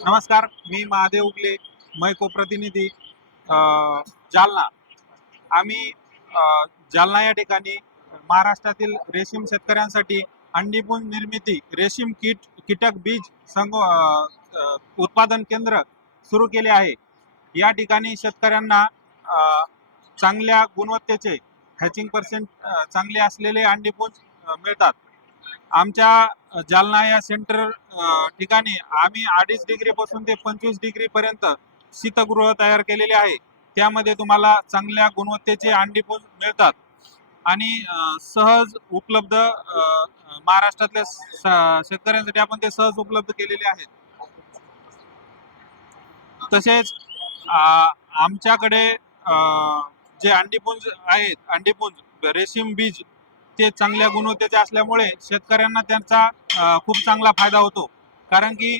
नमस्कार मी महादेव उगले मैको प्रतिनिधी जालना. आम्ही जालना या ठिकाणी महाराष्ट्रातील रेशीम शेतकऱ्यांसाठी अंडीपुंज निर्मिती रेशीम कीट कीटक बीज संग उत्पादन केंद्र सुरू केले आहे. या ठिकाणी शेतकऱ्यांना चांगल्या गुणवत्तेचे हॅचिंग पर्सेंट चांगले असलेले अंडीपुंज मिळतात. आमच्या जालना या सेंटर ठिकाणी आम्ही अडीच डिग्री पासून ते पंचवीस डिग्री पर्यंत शीतगृह तयार केलेले आहे. त्यामध्ये तुम्हाला चांगल्या गुणवत्तेचे अंडीपुंज मिळतात. आणि सहज उपलब्ध महाराष्ट्रातल्या शेतकऱ्यांसाठी आपण ते सहज उपलब्ध केलेले आहेत. तसेच आमच्याकडे जे अंडीपुंज आहेत अंडीपुंज रेशीम बीज ते चांगल्या गुणवत्तेचे असल्यामुळे शेतकऱ्यांना त्यांचा खूप चांगला फायदा होतो. कारण की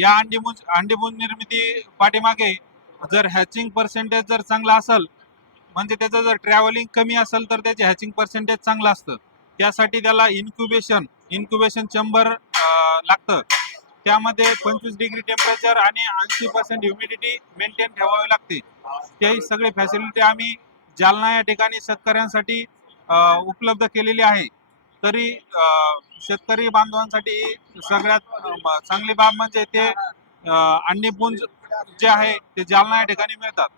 या अंडीपुंज अंडीपुंज निर्मिती पाठीमागे जर हॅचिंग पर्सेंटेज जर चांगला असेल म्हणजे त्याचं जर ट्रॅव्हलिंग कमी असेल तर त्याचे हॅचिंग पर्सेंटेज चांगलं असतं. त्यासाठी त्याला इन्क्युबेशन इन्क्युबेशन चेंबर लागतं. त्यामध्ये पंचवीस डिग्री टेम्परेचर आणि ऐंशी पर्सेंट ह्युमिडिटी मेंटेन ठेवावी लागते. त्याही सगळे फॅसिलिटी आम्ही जालना या ठिकाणी शेतकऱ्यांसाठी उपलब्ध केलेली आहे. तरी शेतकरी बांधवांसाठी सगळ्यात चांगली बाब म्हणजे ते अन्नी पुंज जे आहे ते जालना या ठिकाणी मिळतात.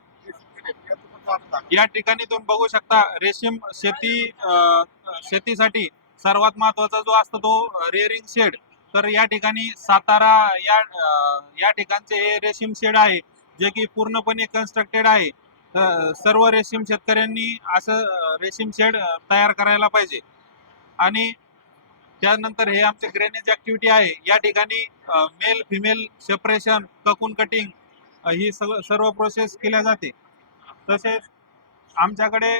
या ठिकाणी तुम्ही बघू शकता रेशीम शेती अ, शेतीसाठी सर्वात महत्त्वाचा जो असतो तो रेअरिंग शेड तर या ठिकाणी सातारा या या ठिकाणचे हे रेशीम शेड आहे जे की पूर्णपणे कन्स्ट्रक्टेड आहे. तर सर्व रेशीम शेतकऱ्यांनी असं रेशीम शेड तयार करायला पाहिजे. आणि त्यानंतर हे आमचे ग्रेनेज ऍक्टिव्हिटी आहे. या ठिकाणी male female separation cocoon cutting ही सगळं सर्व प्रोसेस केल्या जाते. तसेच आमच्याकडे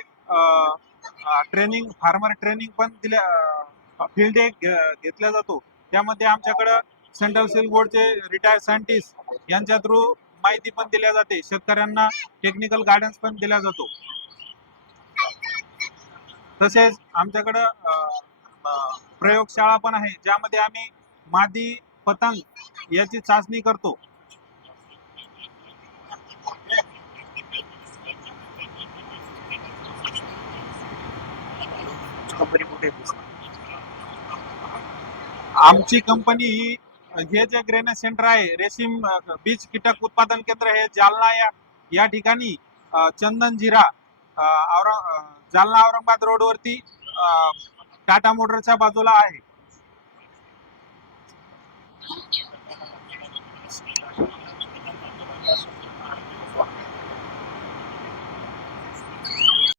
ट्रेनिंग फार्मर ट्रेनिंग पण दिल्या फील्ड डे घेतला जातो. त्यामध्ये आमच्याकडं सेंट्रल सिल बोर्डचे रिटायर्ड सायंटिस्ट यांच्या थ्रू माहिती पण दिल्या जाते. शेतकऱ्यांना टेक्निकल गायडन्स पण दिला जातो. तसेच आमच्याकडं प्रयोगशाळा पण आहे ज्यामध्ये आम्ही मादी पतंग याची चाचणी करतो? आमची कंपनी ही हे जे ग्रेनेस सेंटर आहे रेशीम बीज कीटक उत्पादन केंद्र हे जालना या या ठिकाणी चंदन जिरा और जालना औरंगाबाद रोडवरती टाटा मोटरच्या बाजूला आहे.